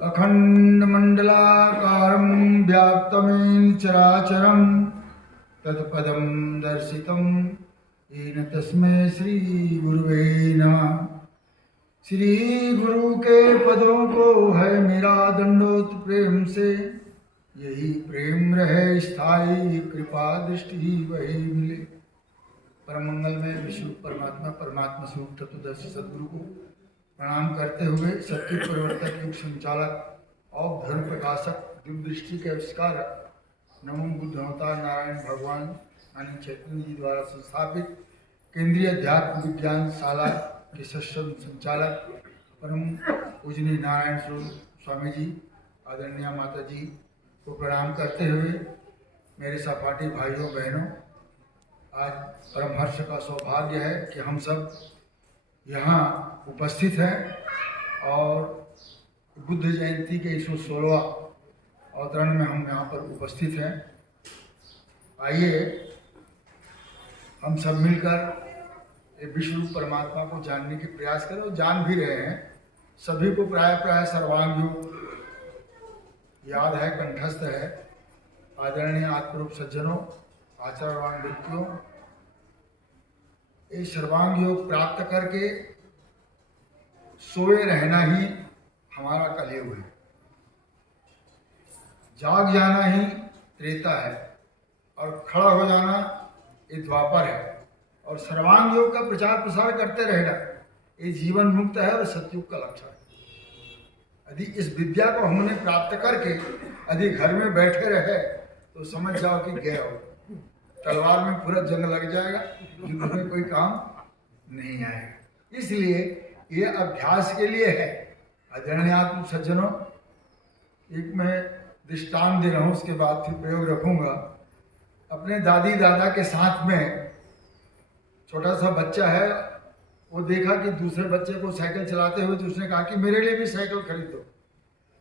अखण्डमण्डलाकारं व्याप्तमेन चराचरं तत्पदं दर्शितं येन तस्मै श्री गुरुवे नमः। श्री गुरु के पदों को है मेरा दंडोत प्रेम से, यही प्रेम रहे स्थायी, कृपा दृष्टि वही मिले। परम मंगल में विश्व परमात्मा परमात्मा स्वरूप तत्वदर्शी सदगुरु को प्रणाम करते हुए सत्य परिवर्तक युग संचालक और धर्म प्रकाशक दिव्य दृष्टि के आविष्कार नमो बुद्ध अवतार नारायण भगवान यानी चैतन्य जी द्वारा संस्थापित केंद्रीय अध्यात्म विज्ञान शाला के सशस्त्र संचालक परम पूजनीय नारायण स्वरूप स्वामी जी, आदरणीय माता जी को प्रणाम करते हुए मेरे सहपाठी भाइयों बहनों, आज परम हर्ष का सौभाग्य है कि हम सब यहाँ उपस्थित हैं और बुद्ध जयंती के 116वां अवतरण में हम यहाँ पर उपस्थित हैं। आइए हम सब मिलकर विष्णु परमात्मा को जानने के प्रयास करें और जान भी रहे हैं। सभी को प्राय सर्वांग योग याद है, कंठस्थ है। आदरणीय आत्मरूप सज्जनों, आचार्यवान व्यक्तियों, ये सर्वांग योग प्राप्त करके सोए रहना ही हमारा कलयुग है। जाग जाना ही त्रेता है और खड़ा हो जाना ये द्वापर है। और सर्वांग योग का प्रचार प्रसार करते रहना ये जीवन मुक्त है और सतयुग का लक्ष्य है। यदि इस विद्या को हमने प्राप्त करके यदि घर में बैठे रहे तो समझ जाओ कि गए हो, तलवार में पूरा जंग लग जाएगा, युद्ध में कोई काम नहीं आएगा। इसलिए ये अभ्यास के लिए है। आदरणीय आत्म सज्जनों, एक मैं दृष्टांत दे रहा हूँ, उसके बाद फिर प्रयोग रखूंगा। अपने दादी दादा के साथ में छोटा सा बच्चा है, वो देखा कि दूसरे बच्चे को साइकिल चलाते हुए, तो उसने कहा कि मेरे लिए भी साइकिल खरीद दो। तो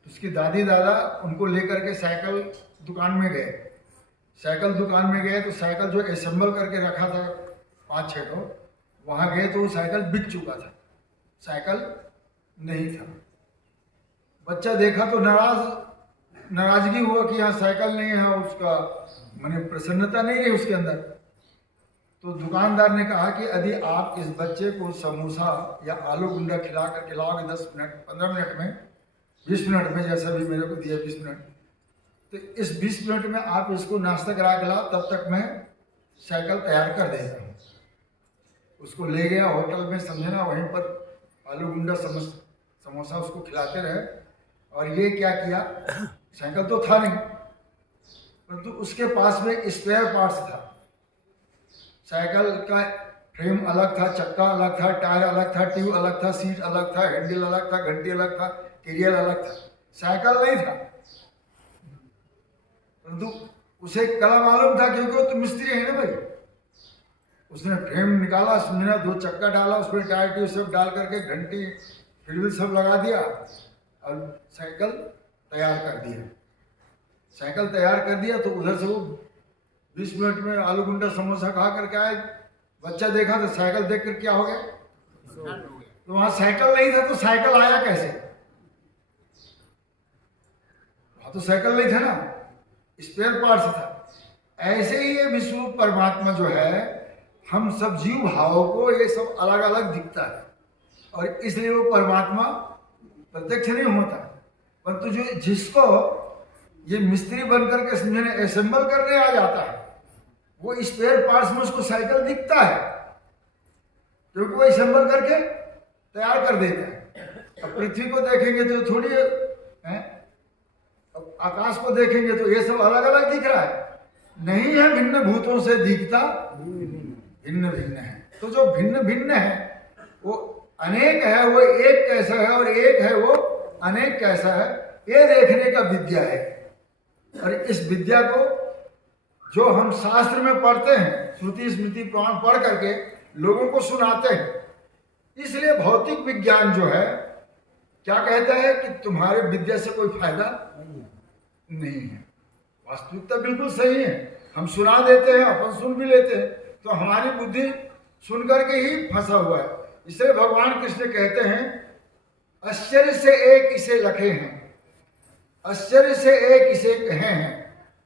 उसकी दादी दादा उनको लेकर के साइकिल दुकान में गए। साइकिल दुकान में गए तो साइकिल जो असेंबल करके रखा था 5-6 को, वहाँ गए तो वो साइकिल बिक चुका था, साइकिल नहीं था। बच्चा देखा तो नाराजगी हुआ कि यहाँ साइकिल नहीं है, उसका माने प्रसन्नता नहीं रही उसके अंदर। तो दुकानदार ने कहा कि यदि आप इस बच्चे को समोसा या आलू गुंडा खिला करके लाओगे 10 मिनट, 15 मिनट में, 20 मिनट में, जैसा भी मेरे को दिया 20 मिनट, तो इस 20 मिनट में आप इसको नाश्ता करा के लाओ, तब तक मैं साइकिल तैयार कर देता हूँ। उसको ले गया होटल में, समझे ना, वहीं पर आलू गुंडा समोसा उसको खिलाते रहे। और ये क्या किया, साइकिल तो था नहीं, परंतु उसके पास में स्पेयर पार्ट्स था। साइकिल का फ्रेम अलग था, चक्का अलग था, टायर अलग था, ट्यूब अलग था, सीट अलग था, हैंडल अलग था, घंटी अलग था, कैरियर अलग था, साइकिल नहीं था। परंतु उसे कला मालूम था, क्योंकि वो तो मिस्त्री है ना भाई। उसने फ्रेम निकाला, समझना, 2 चक्का डाला, उसमें टायर ट्यूब सब डाल करके घंटी फिर सब लगा दिया और साइकिल तैयार कर दिया। साइकिल तैयार कर दिया तो उधर से वो 20 मिनट में आलू गुंडा समोसा खा करके आए। बच्चा देखा तो साइकिल देख कर क्या हो गया, तो वहां साइकिल नहीं था, तो साइकिल आया कैसे? वहां तो साइकिल नहीं था ना, स्पेयर पार्ट्स था। ऐसे ही ये विश्व परमात्मा जो है, हम सब जीव भावों को ये सब अलग अलग दिखता है और इसलिए वो परमात्मा प्रत्यक्ष नहीं होता। परंतु जो जिसको ये मिस्त्री बन करके समझने असेंबल करने आ जाता है, वो स्पेयर पार्ट्स में उसको साइकिल दिखता है, क्योंकि वो असेंबल करके तैयार कर देता है। अब पृथ्वी को देखेंगे तो थोड़ी है, अब आकाश को देखेंगे तो ये सब अलग अलग दिख रहा है, नहीं है भिन्न भूतों से दिखता भिन्न भिन्न है। तो जो भिन्न भिन्न है वो अनेक है, वो एक कैसा है और एक है वो अनेक कैसा है, ये देखने का विद्या है। और इस विद्या को जो हम शास्त्र में पढ़ते हैं, श्रुति स्मृति पुराण पढ़ करके लोगों को सुनाते हैं। इसलिए भौतिक विज्ञान जो है क्या कहता है कि तुम्हारे विद्या से कोई फायदा नहीं है। वास्तविकता बिल्कुल सही है, हम सुना देते हैं, अपन सुन भी लेते हैं, तो हमारी बुद्धि सुन करके ही फंसा हुआ है। इसलिए भगवान कृष्ण कहते हैं, आश्चर्य से एक इसे लखे हैं, आश्चर्य से एक इसे कहे हैं,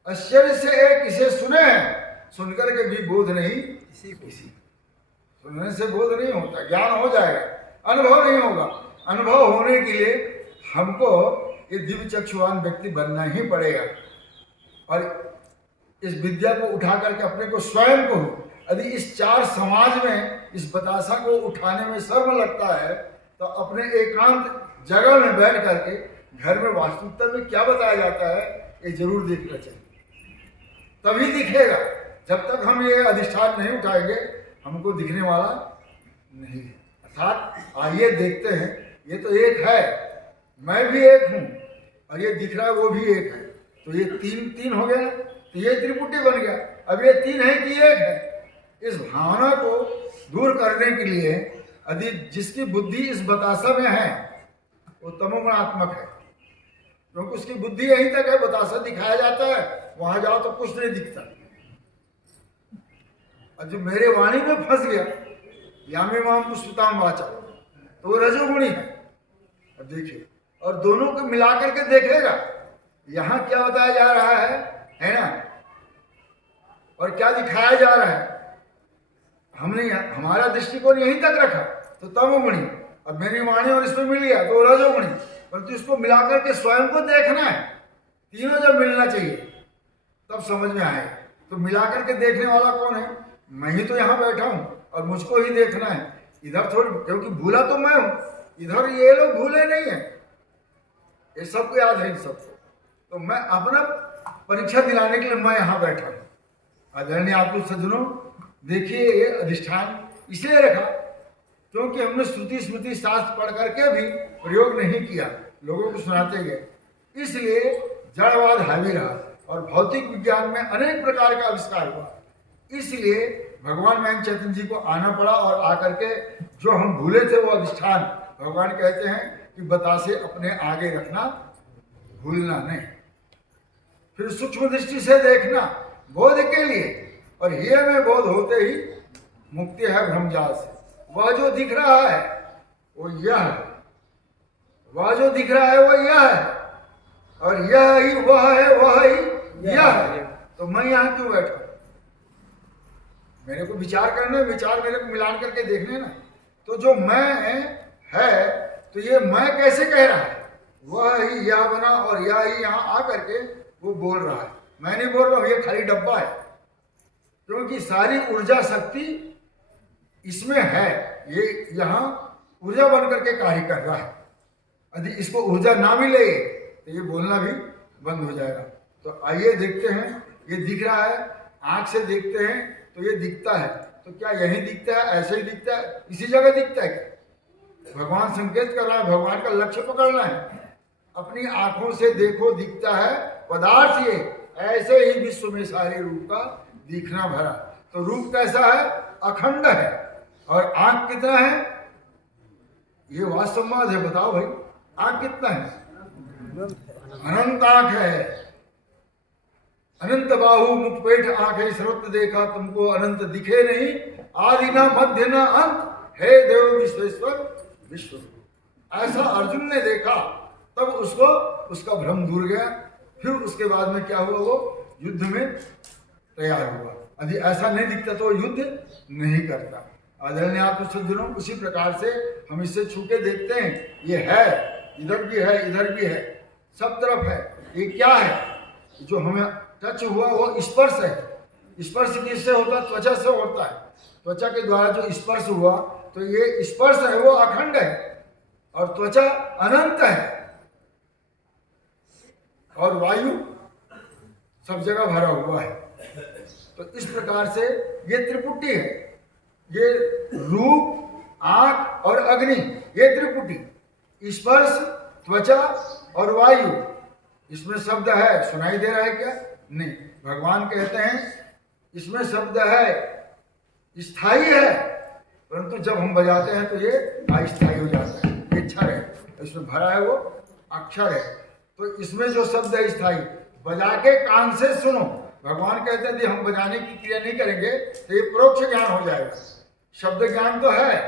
आश्चर्य से एक इसे सुने हैं, सुनकर के भी बोध नहीं किसी। सुनने से बोध नहीं होता, ज्ञान हो जाएगा, अनुभव नहीं होगा। अनुभव होने के लिए हमको ये दिव्य चक्षुवान व्यक्ति बनना ही पड़ेगा। और इस विद्या को उठा करके अपने को स्वयं को, यदि इस चार समाज में इस बतासा को उठाने में शर्म लगता है तो अपने एकांत जगह में बैठ करके घर में वास्तविकता में क्या बताया जाता है ये जरूर देखना चाहिए, तभी दिखेगा। जब तक हम ये अधिष्ठान नहीं उठाएंगे हमको दिखने वाला नहीं है। अर्थात आइए देखते हैं, ये तो एक है, मैं भी एक हूँ और ये दिख रहा है वो भी एक है, तो ये तीन हो गया, तो ये त्रिपुटी बन गया। अब ये तीन है कि एक है, इस भावना को दूर करने के लिए यदि जिसकी बुद्धि इस बतासा में है वो तमोगुणात्मक है, क्योंकि उसकी बुद्धि यहीं तक है, बतासा दिखाया जाता है, वहां जाओ तो कुछ नहीं दिखता। और जो मेरे वाणी में फंस गया यामी माम पुष्पताम वाचा, तो वो रजोगुणी है। अब देखिए, और दोनों को मिलाकर के देखेगा यहाँ क्या बताया जा रहा है ना, और क्या दिखाया जा रहा है। हमने हमारा दृष्टिकोण यहीं तक रखा तो तमोगुणी, अब मेरी वाणी और इसमें मिल गया तो रजोगुणी, परंतु इसको मिलाकर के स्वयं को देखना है। तीनों जब मिलना चाहिए तब समझ में आए। तो मिलाकर के देखने वाला कौन है? मैं ही तो यहाँ बैठा हूँ और मुझको ही देखना है, इधर थोड़ी, क्योंकि भूला तो मैं हूँ, इधर ये लोग भूले नहीं है, ये सबको याद है इन सबको। तो मैं अपना परीक्षा दिलाने के लिए मैं यहाँ बैठा हूँ। आदरणीय आप लोग सज्जनों, देखिए ये अधिष्ठान इसलिए रखा क्योंकि हमने श्रुति स्मृति शास्त्र पढ़ करके भी प्रयोग नहीं किया, लोगों को सुनाते गए, इसलिए जड़वाद हावी रहा और भौतिक विज्ञान में अनेक प्रकार का आविष्कार हुआ। इसलिए भगवान महंत चैतन्य जी को आना पड़ा और आकर के जो हम भूले थे वो अधिष्ठान, भगवान कहते हैं कि बतासे अपने आगे रखना, भूलना नहीं। फिर सूक्ष्म दृष्टि से देखना बोध के लिए, और ये में बोध होते ही मुक्ति है भ्रमजाल से। वह जो दिख रहा है वो यह है, वह जो दिख रहा है वो यह है, और यह ही वह है, वह ही यह है। तो मैं यहाँ क्यों बैठा? मेरे को विचार करना, विचार मेरे को मिलान करके देखने ना। तो जो मैं है तो ये मैं कैसे कह रहा है? वह ही यह बना और यह ही यहाँ आकर के वो बोल रहा है। मैं नहीं बोल रहा हूँ, ये खाली डब्बा है, क्योंकि सारी ऊर्जा शक्ति इसमें है। ये यहाँ ऊर्जा बन करके कार्य कर रहा है। यदि इसको ऊर्जा ना मिले तो ये बोलना भी बंद हो जाएगा। तो आइए देखते हैं, ये दिख रहा है, आंख से देखते हैं तो ये दिखता है, तो क्या यही दिखता है, ऐसे ही दिखता है, इसी जगह दिखता है क्या? भगवान संकेत कर रहा है, भगवान का लक्ष्य पकड़ना है। अपनी आंखों से देखो, दिखता है पदार्थ ये, ऐसे ही विश्व में सारे रूप का दिखना भरा। तो रूप कैसा है? अखंड है। और आंख कितना है? ये वास्तववाद है, बताओ भाई, आंख कितना है? अनंत आंख है, अनंत बाहु मुखपेट आंख है, सर्वत्र देखा तुमको अनंत दिखे नहीं, आदि न मध्य न अंत, हे देव विश्वेश्वर विश्व। ऐसा अर्जुन ने देखा, तब उसको उसका भ्रम दूर गया। फिर उसके बाद में क्या हुआ? वो युद्ध में तैयार हुआ। यदि ऐसा नहीं दिखता तो युद्ध नहीं करता। आदरणीय आप सज्जनों, उसी प्रकार से हम इससे छू के देखते हैं, ये है, इधर भी है, इधर भी है, सब तरफ है। ये क्या है? जो हमें टच हुआ वो स्पर्श है। स्पर्श किससे होता है? त्वचा से होता है। त्वचा के द्वारा जो स्पर्श हुआ, तो ये स्पर्श है वो अखंड है और त्वचा अनंत है, और वायु सब जगह भरा हुआ है। तो इस प्रकार से ये त्रिपुटी है, ये रूप, आंख और अग्नि, ये त्रिपुटी, स्पर्श, त्वचा और वायु। इसमें शब्द है, सुनाई दे रहा है क्या? नहीं। भगवान कहते हैं इसमें शब्द है, स्थायी है, परंतु जब हम बजाते हैं तो ये अस्थायी हो जाता है। ये अक्षर है, इसमें भरा है वो अक्षर है। तो इसमें जो शब्द है स्थायी, बजा के कान से सुनो। भगवान कहते हैं हम बजाने की क्रिया नहीं करेंगे तो ये परोक्ष ज्ञान हो जाएगा। शब्द ज्ञान तो है,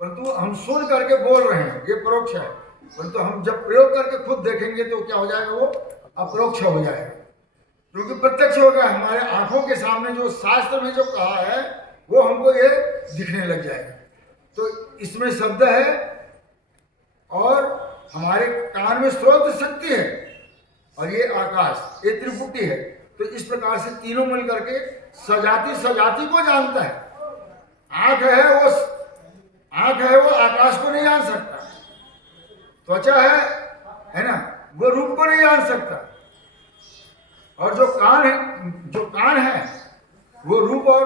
परंतु हम सुन करके बोल रहे हैं, ये परोक्ष है। परंतु हम जब प्रयोग करके खुद देखेंगे तो क्या हो जाएगा, वो अपरोक्ष हो जाएगा, क्योंकि प्रत्यक्ष हो गया। हमारे आंखों के सामने जो शास्त्र में जो कहा है वो हमको ये दिखने लग जाएगा। तो इसमें शब्द है और हमारे कान में स्रोत शक्ति है और ये आकाश, ये त्रिपुटी है। तो इस प्रकार से तीनों मिल करके सजाति सजाति को जानता है। आंख है वो आकाश को नहीं जान सकता, त्वचा है ना, वो रूप को नहीं जान सकता, और जो कान है वो रूप और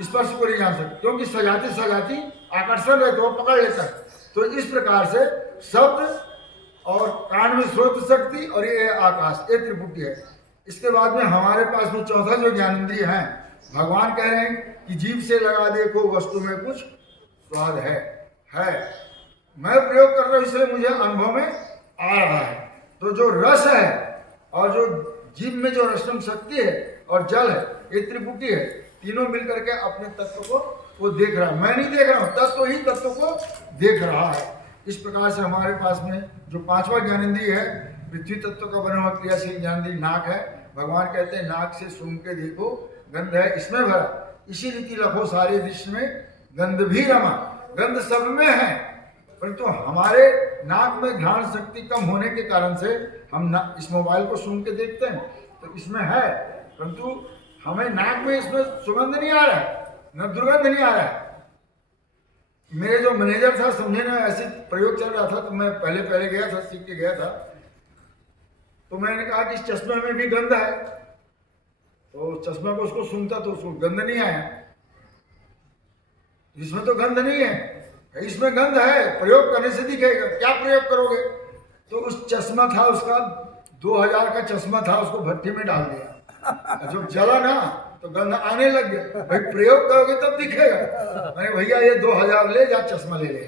स्पर्श को नहीं जान सकता, क्योंकि सजाति सजाति आकर्षण है तो वो पकड़ लेता है। तो इस प्रकार से शब्द और कान में स्रोत शक्ति और ये आकाश, ये त्रिपुटी है। इसके बाद में हमारे पास में चौथा जो ज्ञानेंद्रिय है, भगवान कह रहे हैं कि जीभ से लगा देखो वस्तु में कुछ स्वाद है। मैं प्रयोग कर रहा हूं इसलिए मुझे अनुभव में आ रहा है। तो जो रस है और जो जीभ में जो रसम शक्ति है और जल है, ये त्रिपुटी है, तीनों मिलकर के अपने तत्व को वो देख रहा है। मैं नहीं देख रहा हूं, तत्व ही तत्व को देख रहा है। इस प्रकार से हमारे पास में जो पांचवा ज्ञानेंद्रिय है, पृथ्वी तत्व का बना हुआ क्रियाशील ज्ञानेंद्रिय नाक है। भगवान कहते हैं नाक से सूंघ के देखो गंध है इसमें भरा, इसी रीति लखो सारे दृश्य में गंध भी रमा। गंध सब में है, परंतु हमारे नाक में घ्राण शक्ति कम होने के कारण से हम इस मोबाइल को सूंघ के देखते हैं तो इसमें है, परंतु हमें नाक में इसमें सुगंध नहीं आ रहा है, न दुर्गंध नहीं आ रहा है। मेरे जो मैनेजर था, समझे ना, ऐसे प्रयोग चल रहा था तो मैं पहले गया था, सीख के गया था, तो मैंने कहा कि इस चश्मे में भी गंध है, तो चश्मा को उसको सूंघता तो उसको गंध नहीं आया। इसमें तो गंध नहीं है, इसमें गंध है, प्रयोग करने से दिखेगा। क्या प्रयोग करोगे? तो उस चश्मा था उसका 2000 का चश्मा था, उसको भट्टी में डाल दिया, जब जला ना तो गंध आने लग गया। भाई प्रयोग करोगे तब दिखेगा। मैंने भैया ये 2000 ले जा, चश्मा ले ले,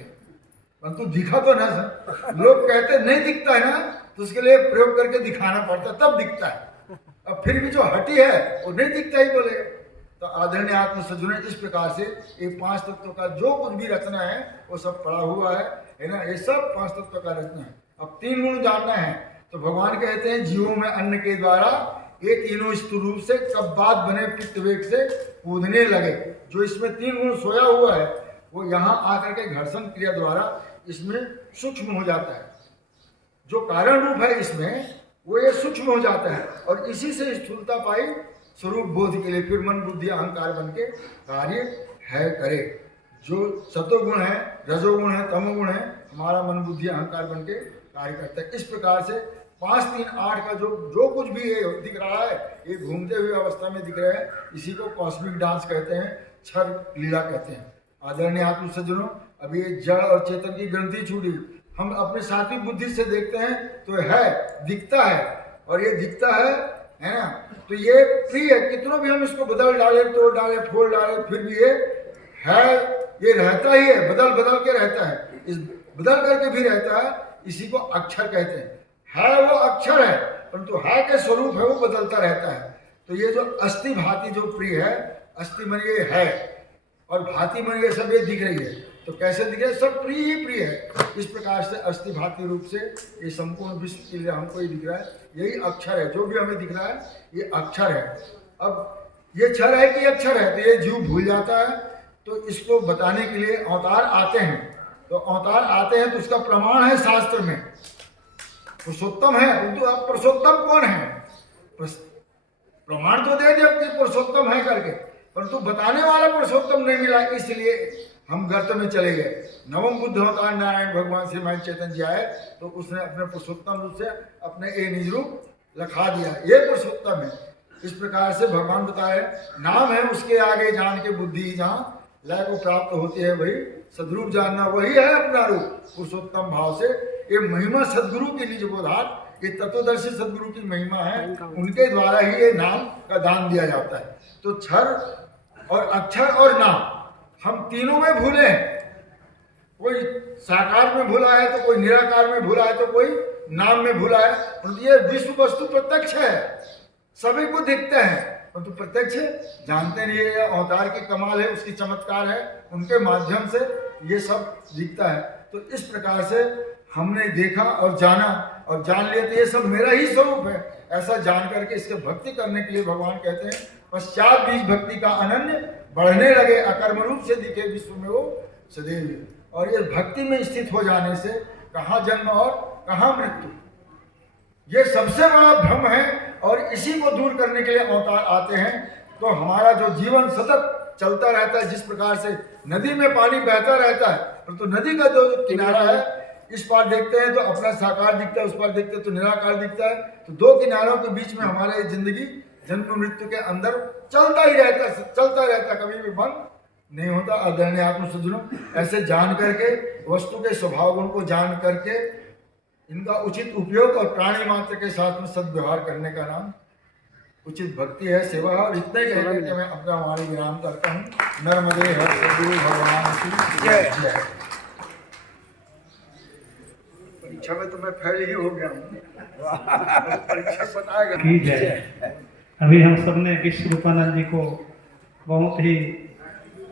परंतु दिखा तो ना सर। लोग कहते नहीं दिखता है ना, तो उसके लिए प्रयोग करके दिखाना पड़ता तब दिखता है। अब फिर भी जो हटी है वो नहीं दिखता ही बोलेगा। तो आदरणीय आत्म सज्जनों, इस प्रकार से ये पांच तत्वों का जो कुछ भी रचना है वो सब पड़ा हुआ है ना, ये सब पांच तत्वों का रचना है। अब तीन गुण जानना है तो भगवान कहते हैं जीवों में अन्न के द्वारा ये तीनों स्थूल रूप से कब बात बने पित्त वेग से कूदने लगे। जो इसमें तीन गुण सोया हुआ है वो यहाँ आकर के घर्षण क्रिया द्वारा इसमें सूक्ष्म हो जाता है। जो कारण रूप है इसमें वो ये सूक्ष्म हो जाता है और इसी से स्थूलता पाई स्वरूप बोध के लिए फिर मन बुद्धि अहंकार बन के कार्य है करे। जो सतोगुण है, रजोगुण है, तमोगुण है, हमारा मन बुद्धि अहंकार बन के कार्य करता है। इस प्रकार से 5, 3, 8 का जो कुछ भी ये दिख रहा है ये घूमते हुए अवस्था में दिख रहा है, इसी को कॉस्मिक डांस कहते हैं, क्षर लीला कहते हैं। आदरणीय आत्म सज्जनों, अब ये जड़ और चेतन की ग्रंथि छूटी, हम अपने सात्विक बुद्धि से देखते हैं तो है, दिखता है, और ये दिखता है ना, तो ये प्रिय है। कितनों भी हम इसको बदल डाले, तोड़ डाले, फोड़ डाले, फिर भी ये है, ये रहता ही है, बदल बदल के रहता है, इस बदल करके भी रहता है। इसी को अक्षर कहते हैं। है वो अक्षर है, परंतु है के स्वरूप है वो बदलता रहता है। तो ये जो अस्थि भांति जो प्रिय है, अस्थि मन ये है और भांति मन ये सब ये दिख रही है, तो कैसे दिख रहा है? सब प्रिय ही प्रिय है। इस प्रकार से अस्थि भांति रूप से ये संपूर्ण विश्व के लिए हमको ये दिख रहा है, यही अक्षर है। जो भी हमें दिख रहा है ये अक्षर है। अब ये क्षर है कि अक्षर है, तो ये जीव भूल जाता है। तो इसको बताने के लिए अवतार आते हैं, तो अवतार आते हैं तो उसका प्रमाण है शास्त्र में, पुरुषोत्तम है। परंतु अब पुरुषोत्तम कौन है? प्रमाण तो दे दिया कि पुरुषोत्तम है करके, परंतु बताने वाला पुरुषोत्तम नहीं मिला, इसलिए हम गर्त में चले गए। नवम बुद्ध अवतार नारायण भगवान श्री मान चैतन्य जी आए तो उसने अपने पुरुषोत्तम रूप से अपने एक निज रूप लखा दिया, ये पुरुषोत्तम है। इस प्रकार से भगवान बताए नाम है उसके आगे जान के बुद्धि जहाँ लय को प्राप्त होती है, वही सदरूप जानना, वही है अपना रूप। पुरुषोत्तम भाव से ये महिमा सदगुरु की निज बोधात, ये तत्वदर्शी सदगुरु की महिमा है, उनके द्वारा ही ये नाम का दान दिया जाता है। तो क्षर और अक्षर और नाम हम तीनों में भूले हैं। कोई साकार में भूला है तो कोई निराकार में भूला है तो कोई नाम में भूला है, परंतु ये विश्व वस्तु प्रत्यक्ष है, सभी को दिखते हैं, परंतु प्रत्यक्ष जानते नहीं है। अवतार की कमाल है, उसकी चमत्कार है, उनके माध्यम से ये सब दिखता है। तो इस प्रकार से हमने देखा और जाना और जान लिया तो ये सब मेरा ही स्वरूप है, ऐसा जान करके इसके भक्ति करने के लिए भगवान कहते हैं पश्चात बीज भक्ति का अनन्य बढ़ने लगे, अकर्म रूप से दिखे विश्व में वो सदैव। और ये भक्ति में स्थित हो जाने से कहाँ जन्म और कहाँ मृत्यु, ये सबसे बड़ा भ्रम है और इसी को दूर करने के लिए अवतार आते हैं। तो हमारा जो जीवन सतत चलता रहता है, जिस प्रकार से नदी में पानी बहता रहता है, परंतु नदी का जो किनारा है, इस पार देखते हैं तो अपना साकार दिखता है, उस पार देखते हैं तो निराकार दिखता है। तो दो किनारों के बीच में हमारी जिंदगी जन्म मृत्यु के अंदर चलता ही रहता है, चलता रहता, कभी भी बंद नहीं होता। आदरणीय आत्म सज्जनों, ऐसे जान करके वस्तु के स्वभाव गुण को जान करके इनका उचित उपयोग और प्राणी मात्र के साथ में सद्व्यवहार करने का नाम उचित भक्ति है, सेवा है। और इतना ही कहकर के मैं अपना वाणी विराम करता हूँ। नर्मदे हर सद्गुरु भगवान की जय। परीक्षा में तो मैं फेल ही हो गया हूँ, परीक्षा बताएगा की जय। अभी हम सबने विश्व रूपानंद जी को बहुत ही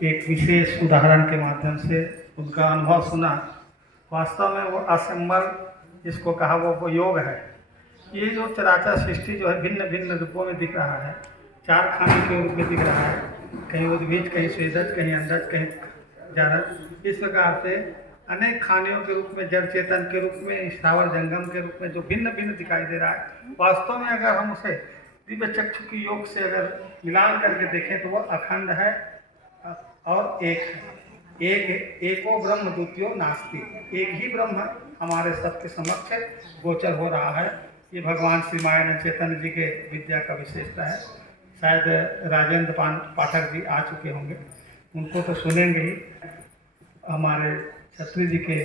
एक विशेष उदाहरण के माध्यम से उनका अनुभव सुना। वास्तव में वो असंबल जिसको कहा वो योग है। ये जो चराचर सृष्टि जो है भिन्न भिन्न रूपों में दिख रहा है, चार खाने के रूप में दिख रहा है, कहीं उद्भिज, कहीं स्वेदज, कहीं अंडज, कहीं जारज। इस प्रकार से अनेक खानियों के रूप में, जड़ चेतन के रूप में, स्थावर जंगम के रूप में जो भिन्न भिन्न दिखाई दे रहा है, वास्तव में अगर हम उसे दिव्य चक्षु की योग से अगर मिलान करके देखें तो वह अखंड है और एक है। एको ब्रह्म द्वितीयो नास्ति, एक ही ब्रह्म हमारे सबके समक्ष गोचर हो रहा है। ये भगवान श्री मायानंद चैतन्य जी के विद्या का विशेषता है। शायद राजेंद्र पाठक जी आ चुके होंगे, उनको तो सुनेंगे ही। हमारे छत्री जी के